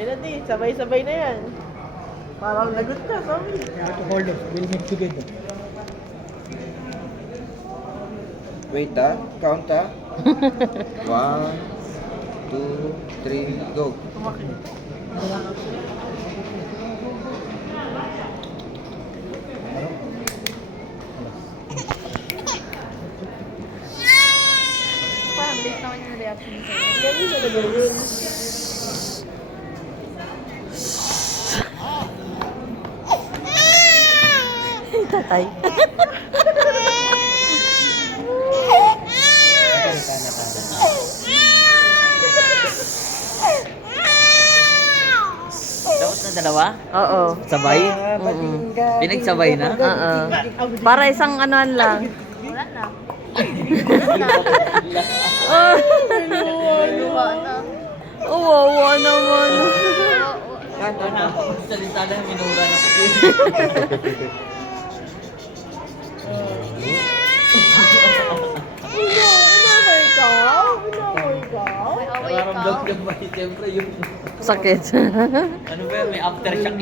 Okay na di, sabay-sabay na yan. Parang lagot ka, sorry. You have to hold it. We'll mix together. Wait count 1, 2, 3, go. Tumakit. Parang late naman yung reaction niya sa'yo. Ganun na ganun. Tatay. Dapat na dalawa? Oo. Sabay? Pinagsabay na? Oo. Para isang anuan lang. Wala na. Oh, Luwa na. wawa naman. Ano na? Salita na yung minura na kasi. Inaway ka? Inaway ka? May away Parang ka. dog ba? Siyempre yung... Sakit. Ano ba yun? May aftershock